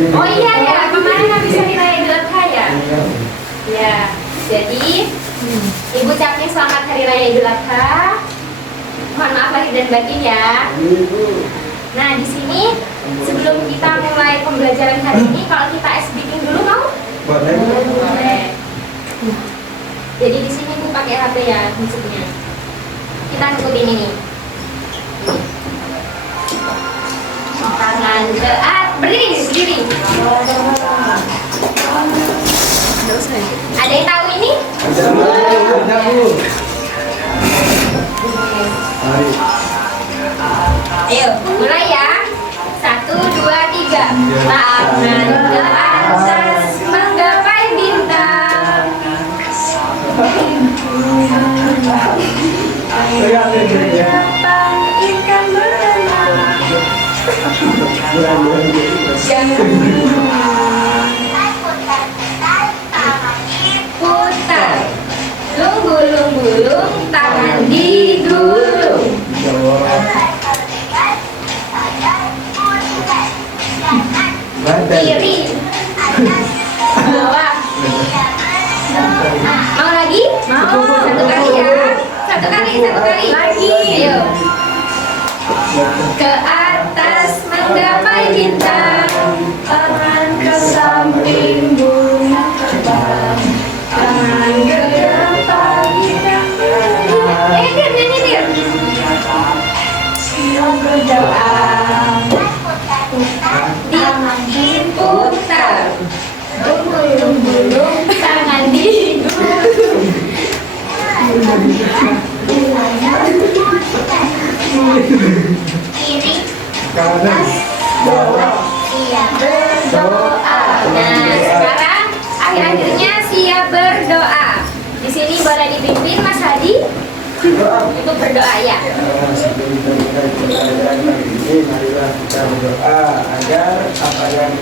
Oh iya ya, kemarin habis hari raya Idul Adha ya. Ya, jadi Ibu ucapnya selamat hari raya Idul Adha. Mohon maaf lahir dan batin ya. Nah, di sini sebelum kita mulai pembelajaran hari ini, kalau kita speaking dulu mau? Boleh. Boleh. Jadi di sini Ibu pakai HP ya musiknya. Kita ngikutin ini. Tangan ke berdiri. Ada yang tahu ini? Ada, Bu. Mari. Ayo, mulai ya. 1, 2, 3. Tangan ke atas menggapai bintang. Menggapai ikan berenang. Putar. Lung-gulung-gulung, tangan digulung. Kiri. Bawah. Mau lagi? Mau. Satu kali ya. Satu kali. Lagi. Ayo. Ke atas menggapai bintang. Tangan ke samping bunga terbang. Tangan ke depan ikan berenang. Dir, nyanyi Dir. Siap berdoa. Diputar. Gulung-gulung, tangan digulung. Kiri, Kanan, bawah. siap berdoa. Nah, sekarang akhir-akhirnya siap berdoa. Di sini boleh dipimpin Mas Hadi untuk berdoa ya. Sebelum kita mulai pembelajaran kali ini, marilah kita berdoa agar apa yang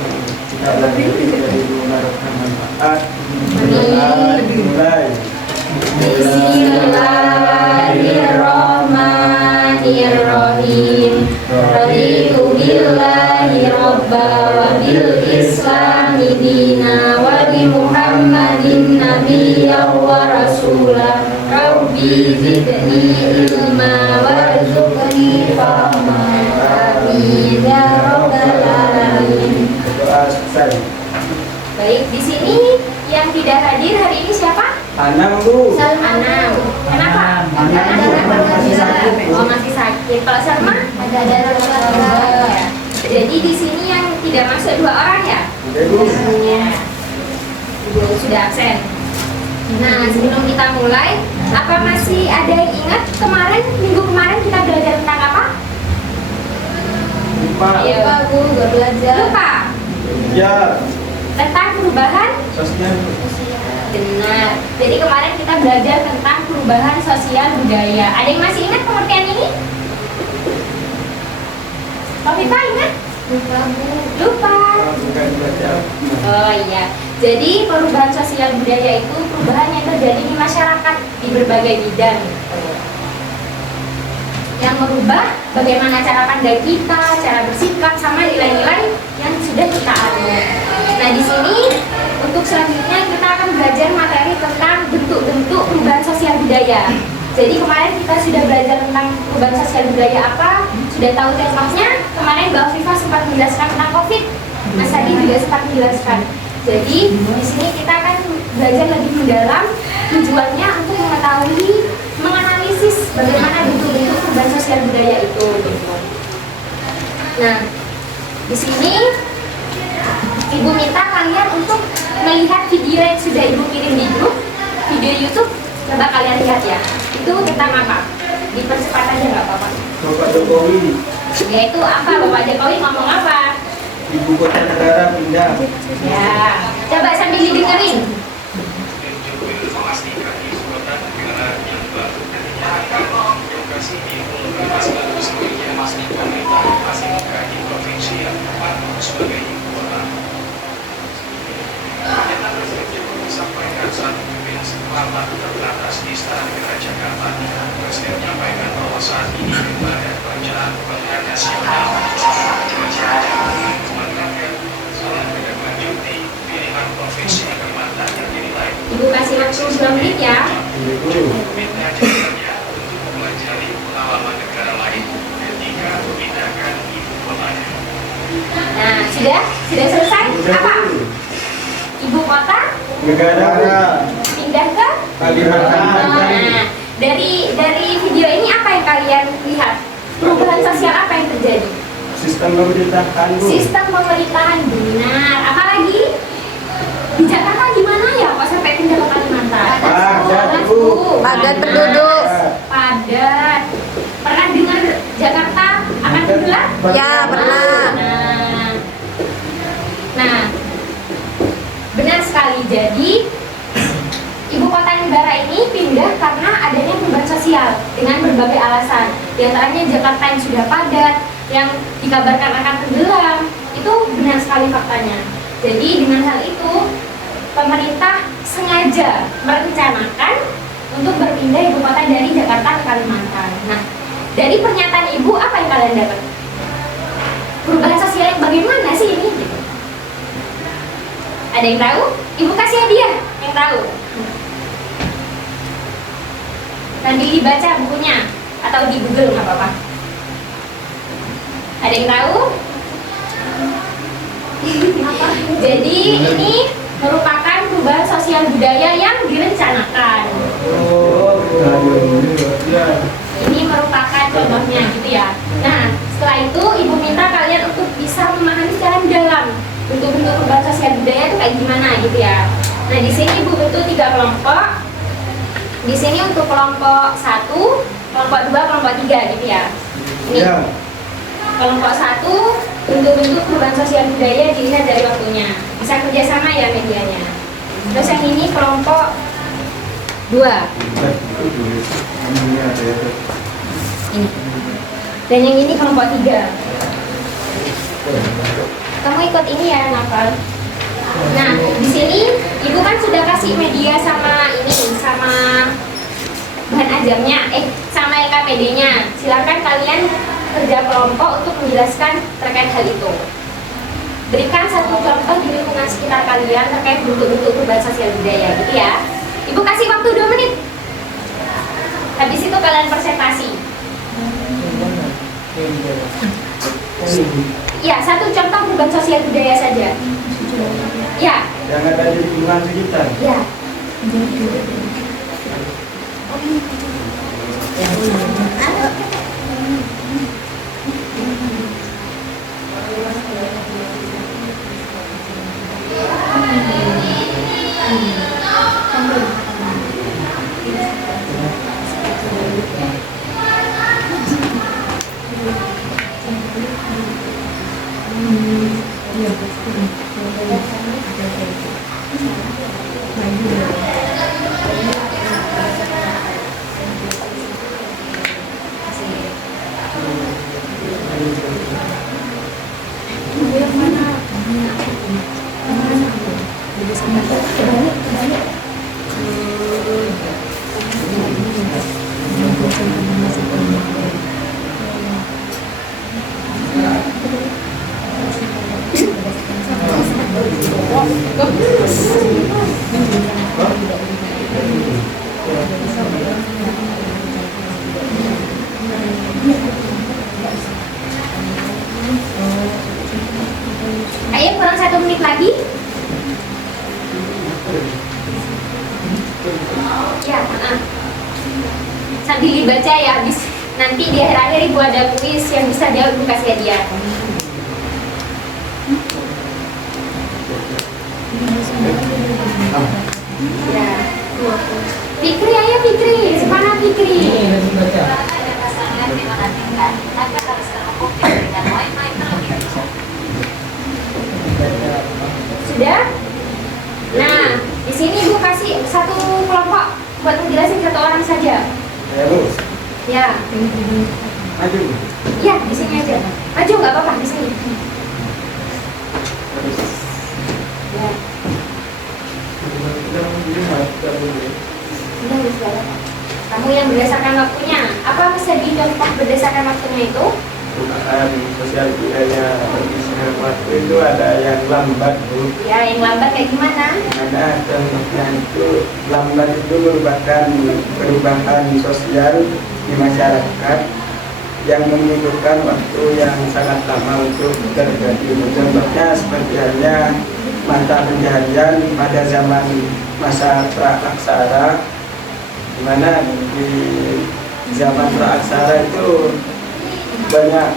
kita pelajari menjadi guna dan manfaat. Berdoa dimulai. Bismillahirrahmanirrahim. Raditu billahi robba wa bil islami dina wa bi muhammadin nabiyya wa rasulah. Rabbi zidni ilma warzuqni fahma. Amin ya rabbal alamin. Berdoa selesai. Baik, di sini yang tidak hadir hari ini siapa? Anam, Bu. Anam. Kenapa? Masih sakit. Oh, masih sakit. Kalau Salma? Ada darah. Ya. Jadi di sini yang tidak masuk 2 orang ya? Oke, Bu. Ya. Ibu sudah absen. Nah, sebelum kita mulai, apa masih ada yang ingat minggu kemarin kita belajar tentang apa? Lupa. Ayo, Bu, gak belajar. Lupa. Ya. Tentang perubahan Sosial. Benar. Jadi kemarin kita belajar tentang perubahan sosial budaya. Ada yang masih ingat pengertian ini? Pak ingat? Lupa. Bukan belajar. Oh iya. Jadi perubahan sosial budaya itu perubahan yang terjadi di masyarakat di berbagai bidang. Yang merubah bagaimana cara pandang kita, cara bersikap, sama nilai-nilai yang sudah kita anut. Nah, di sini untuk selanjutnya kita akan belajar materi tentang bentuk-bentuk perubahan sosial budaya. Jadi kemarin kita sudah belajar tentang perubahan sosial budaya apa, sudah tahu contohnya. Kemarin Mbak Afifah sempat menjelaskan tentang COVID, Mas Adi juga sempat menjelaskan. Jadi di sini kita akan belajar lebih mendalam, tujuannya untuk mengetahui, menganalisis bagaimana bentuk-bentuk perubahan sosial budaya itu. Nah, di sini Ibu minta kalian untuk melihat video yang sudah Ibu kirim di grup, video YouTube. Coba kalian lihat ya. Itu tentang apa? Dipercepat aja nggak apa-apa. Bapak Jokowi. Yaitu apa? Bapak Jokowi ngomong apa? Ibu kota negara pindah. Ya, coba sambil didengerin. Selamat terbatas di Istana Negara Jakarta. Presiden menyampaikan bahwa saat ini Badan Perencanaan Pembangunan Nasional menerapkan Ibu kasih waktu 2 menit ya. Minta jawabannya untuk mempelajari pengalaman negara lain ketika memindahkan ibu kotanya. Nah, sudah selesai? Apa? Ibu kota Negara pindah ke Kalimantan. Nah, dari video ini apa yang kalian lihat? Perubahan sosial apa yang terjadi? Sistem pemerintahan, Bu. Sistem pemerintahan benar. Apalagi di Jakarta gimana ya? Kok sampai pindah ke Kalimantan? Padat, Bu. Padat penduduk. Padat. Pernah dengar Jakarta akan tenggelam? Ya, pernah. Nah, benar sekali. Jadi ibu kota negara ini pindah karena adanya perubahan sosial dengan berbagai alasan. Di antaranya Jakarta yang sudah padat, yang dikabarkan akan tenggelam. Itu benar sekali faktanya. Jadi dengan hal itu pemerintah sengaja merencanakan untuk berpindah ibu kota dari Jakarta ke Kalimantan. Nah, dari pernyataan ibu apa yang kalian dapat? Perubahan sosial yang bagaimana sih ini? Gitu. Ada yang tahu? Ibu kasih hadiah yang tahu. Nanti dibaca bukunya atau di Google nggak apa-apa. Ada yang tahu? Jadi ini merupakan perubahan sosial budaya yang direncanakan. Oh, ya. Ini merupakan contohnya gitu ya. Nah, setelah itu ibu minta kalian untuk bisa memahami secara mendalam bentuk-bentuk perubahan sosial budaya itu kayak gimana gitu ya. Nah, di sini ibu bentuk 3 kelompok. Di sini untuk kelompok 1, kelompok 2, kelompok 3 gitu ya. Ini Ya. kelompok 1 bentuk-bentuk perubahan sosial budaya dilihat dari waktunya. Bisa kerjasama ya medianya. Terus yang ini kelompok 2. Ini. Dan yang ini kelompok 3. Kamu ikut ini ya, Nakal. Nah, di sini ibu kan sudah kasih media sama ini, sama bahan ajarnya, sama LKPD-nya. Silakan kalian kerja kelompok untuk menjelaskan terkait hal itu. Berikan satu contoh di lingkungan sekitar kalian terkait bentuk-bentuk perubahan sosial budaya, gitu ya. Ibu kasih waktu 2 menit. Habis itu kalian presentasi. Ya, satu contoh perubahan sosial budaya saja. Ya. Yang ada di lingkungan sekitar. Ya. Ayo kurang 1 menit lagi. Ya, sambil dibaca ya, habis nanti di akhir-akhir ibu ada kuis yang bisa jawab, ibu kasih hadiah. Ya. Fikri, ayo Fikri, semangat Fikri. Sudah? Nah, di sini ibu kasih satu kelompok buat menjelasin 1 orang saja. Ya, Bu. Ya. Maju. Ya, di sini aja. Maju nggak apa-apa di sini. Ya. Udah, nggak apa-apa. Kamu yang berdasarkan waktunya. Apa bisa dicontoh berdasarkan waktunya itu? perubahan sosial budaya Indonesia. Waktu itu ada yang lambat, Bu. Ya, yang lambat kayak gimana? Ada contohnya itu lambat itu merupakan perubahan sosial di masyarakat yang membutuhkan waktu yang sangat lama untuk terjadi. Contohnya seperti halnya mata pencaharian pada zaman masa praaksara, di mana di zaman praaksara itu banyak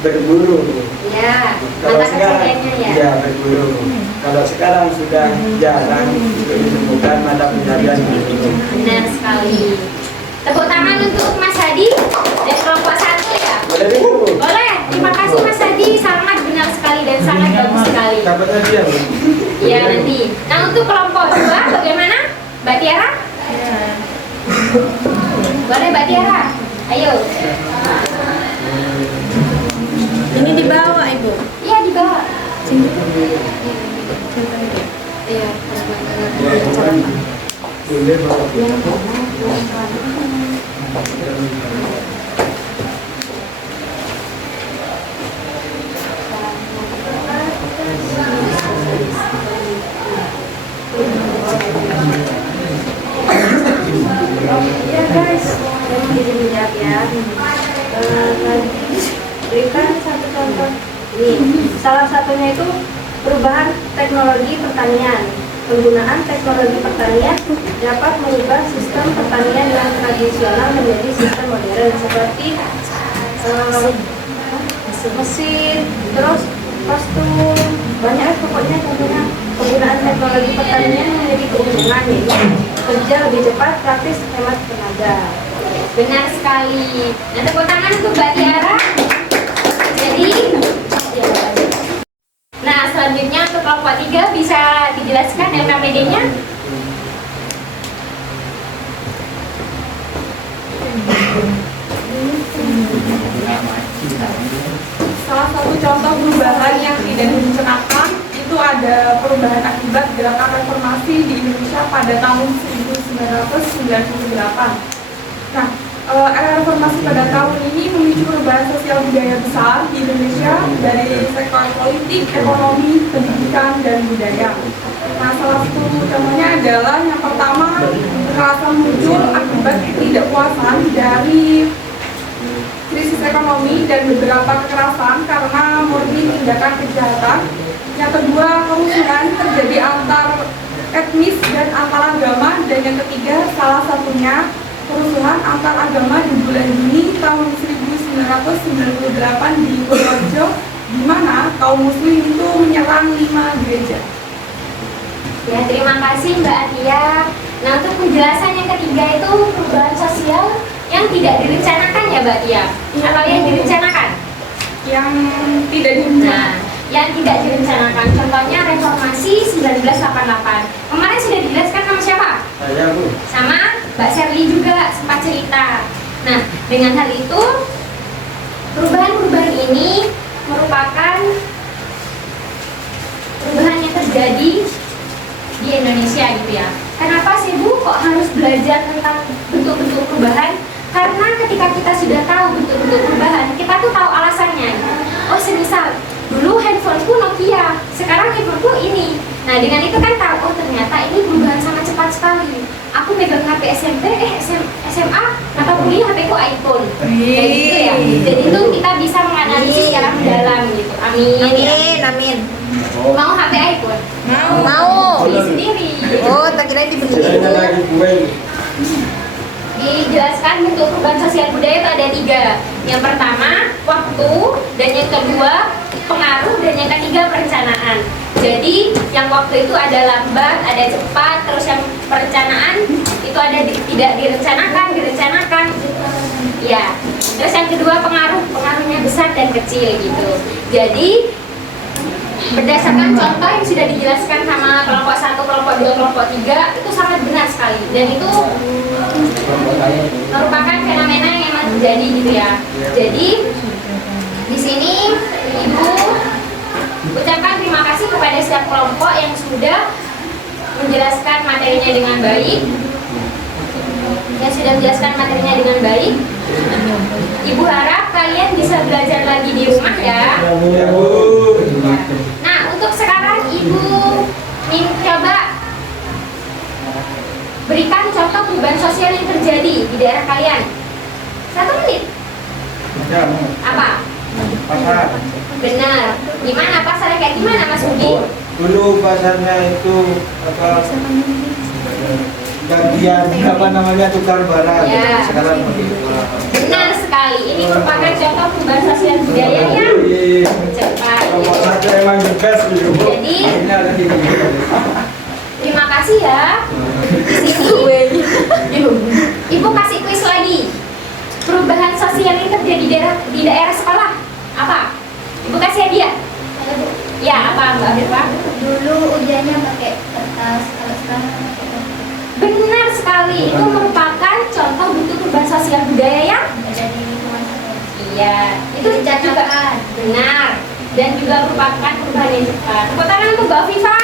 berburu. Ya, Kalau mata sekarang pencahariannya ya. ya berburu. Kalau sekarang sudah jarang untuk ditemukan mata pencaharian berburu. Benar sekali. Tepuk tangan untuk Mas Hadi dan kelompok 1 ya. Boleh dulu. Boleh. Terima kasih Mas Hadi, sangat benar sekali dan sangat bagus sekali. Dapat hadiah, Bu. Iya nanti. Nah untuk kelompok 2 bagaimana? Mbak Tiara? Boleh Mbak Tiara? Ayo. Ini dibawa Ibu. Iya di bawah. Sini. Iya. Boleh, Pak. Ya guys, memang jadi menjawab ya. Berikan satu contoh. Ini salah satunya itu perubahan teknologi pertanian. Penggunaan teknologi pertanian dapat mengubah sistem pertanian yang tradisional menjadi sistem modern seperti mesin, terus kostum, banyak pokoknya contohnya penggunaan teknologi pertanian menjadi keuntungan yaitu kerja lebih cepat, praktis, hemat tenaga. Benar sekali. Nah, tepuk tangan untuk Mbak Tiara. Jadi, nah selanjutnya untuk kelompok 3 bisa dijelaskan LKPD-nya? Salah satu contoh perubahan yang tidak direncanakan itu ada perubahan akibat gerakan reformasi di Indonesia pada tahun 1998. Nah, era reformasi pada tahun ini memicu perubahan sosial budaya besar di Indonesia dari sektor politik, ekonomi, pendidikan, dan budaya. Nah, salah satu contohnya adalah yang pertama, kekerasan muncul akibat ketidakpuasan dari krisis ekonomi dan beberapa kekerasan karena murni tindakan kejahatan. Yang kedua, kerusuhan terjadi antar etnis dan antar agama. Dan yang ketiga, salah satunya kerusuhan antar agama di bulan Juni tahun 1998 di Purworejo, di mana kaum muslim itu menyerang 5 gereja. Ya, terima kasih Mbak Atia. Nah, untuk penjelasan yang ketiga itu perubahan sosial yang tidak direncanakan ya Mbak Atia? Atau yang direncanakan? Yang tidak direncanakan. Nah, yang tidak direncanakan. Contohnya reformasi 1988. Kemarin sudah dijelaskan sama siapa? Saya, Bu. Sama Mbak Sherly juga sempat cerita. Nah, dengan hal itu perubahan-perubahan ini merupakan perubahan yang terjadi di Indonesia gitu ya. Kenapa sih Bu kok harus belajar tentang bentuk-bentuk perubahan? Karena ketika kita sudah tahu bentuk-bentuk perubahan, kita tuh tahu alasannya. Oh, semisal dulu handphoneku Nokia, sekarang handphoneku ini. Nah, dengan itu kan tahu, oh ternyata ini perubahan sangat cepat sekali. Aku megang HP SMP, SMA, atau kuliah HP ku iPhone. Kayak gitu ya. Jadi itu kita bisa menganalisis secara mendalam gitu. Amin. Amin, amin. Mau HP iPhone? Mau. Beli sendiri. Oh, tak kira dibeli. Kirain lagi gue. Dijelaskan bentuk perubahan sosial budaya itu ada 3. Yang pertama waktu, dan yang kedua pengaruh, dan yang ketiga perencanaan. Jadi yang waktu itu ada lambat, ada cepat, terus yang perencanaan itu ada tidak direncanakan, direncanakan. Ya. Terus yang kedua pengaruhnya besar dan kecil gitu. Jadi berdasarkan contoh yang sudah dijelaskan sama kelompok 1, kelompok 2, kelompok 3 itu sangat benar sekali, dan itu merupakan fenomena yang memang terjadi gitu ya. Jadi di sini Ibu ucapkan terima kasih kepada setiap kelompok yang sudah menjelaskan materinya dengan baik. Ibu harap bisa belajar lagi di rumah ya. Ya Bu. Nah, untuk sekarang Ibu coba berikan contoh perubahan sosial yang terjadi di daerah kalian. 1 menit. Ya Bu. Apa? Pasar. Benar. Gimana pasarnya kayak gimana Mas Budi? Dulu pasarnya itu apa? Gantian apa namanya tukar barang. Ya. Sekarang begitu. Benar sekali. Ini merupakan contoh perubahan sosial budaya yang cepat. Saya emang the best gitu. Bu. Jadi, Ini ada di sini. terima kasih ya. Di sini Ibu kasih kuis lagi. Perubahan sosial yang terjadi di daerah sekolah apa? Ibu kasih hadiah. Ya, apa Mbak Firpa? Dulu ujiannya pakai kertas, kalau sekarang pakai kertas. Benar sekali. Itu merupakan contoh bentuk perubahan sosial budaya yang Ada di lingkungan sekolah. iya, itu juga benar dan juga merupakan perubahan yang cepat. Tepuk tangan untuk Mbak Viva.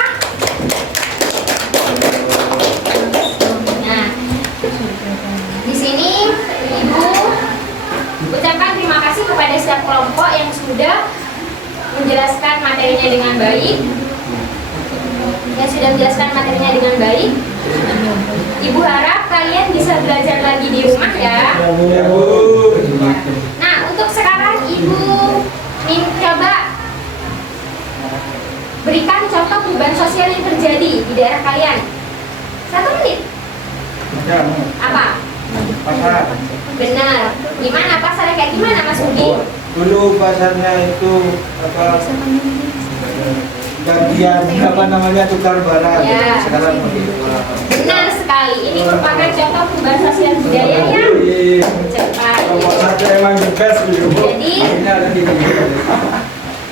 Nah, di sini Ibu ucapkan terima kasih kepada setiap kelompok yang sudah menjelaskan materinya dengan baik. Ibu harap kalian bisa belajar lagi di rumah ya. Ya Bu. Nah, untuk sekarang Ibu coba berikan contoh perubahan sosial yang terjadi di daerah kalian. 1 menit. Ya Bu. Apa? Pasar. Benar. Gimana pasarnya kayak gimana Mas Budi? Dulu pasarnya itu apa? Gantian apa namanya tukar barang. Ya. Sekarang begitu. Benar sekali. Ini merupakan contoh perubahan sosial budaya yang cepat. Saya emang the best gitu. Bu. Jadi, Ini ada di sini.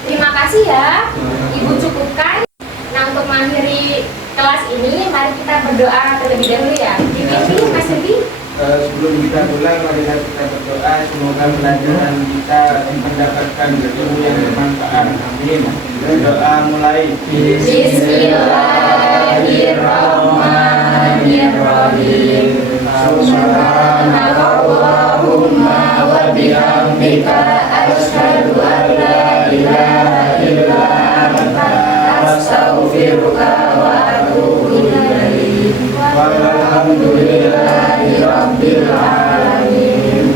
terima kasih ya. Ibu cukupkan. Nah, untuk mengakhiri kelas ini, mari kita berdoa terlebih dahulu ya. Ini Mas Devi. Sebelum kita mulai, mari kita berdoa semoga pelajaran kita mendapatkan ilmu yang bermanfaat. Amin. Doa mulai. Bismillahirrahmanirrahim. Subhanallahumma wa bihamdika asyhadu an la ilaha illa anta astaghfiruka wa atubu ilaik. Walhamdulillahi rabbil alamin.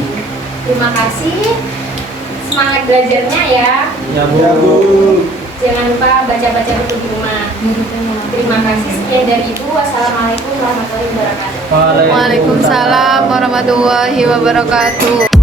Terima kasih. Semangat belajarnya ya. Ya Bu. Jangan lupa baca-baca buku di rumah. Terima kasih. Sekian dari Ibu. Wassalamualaikum warahmatullahi wabarakatuh. Waalaikumsalam warahmatullahi wabarakatuh.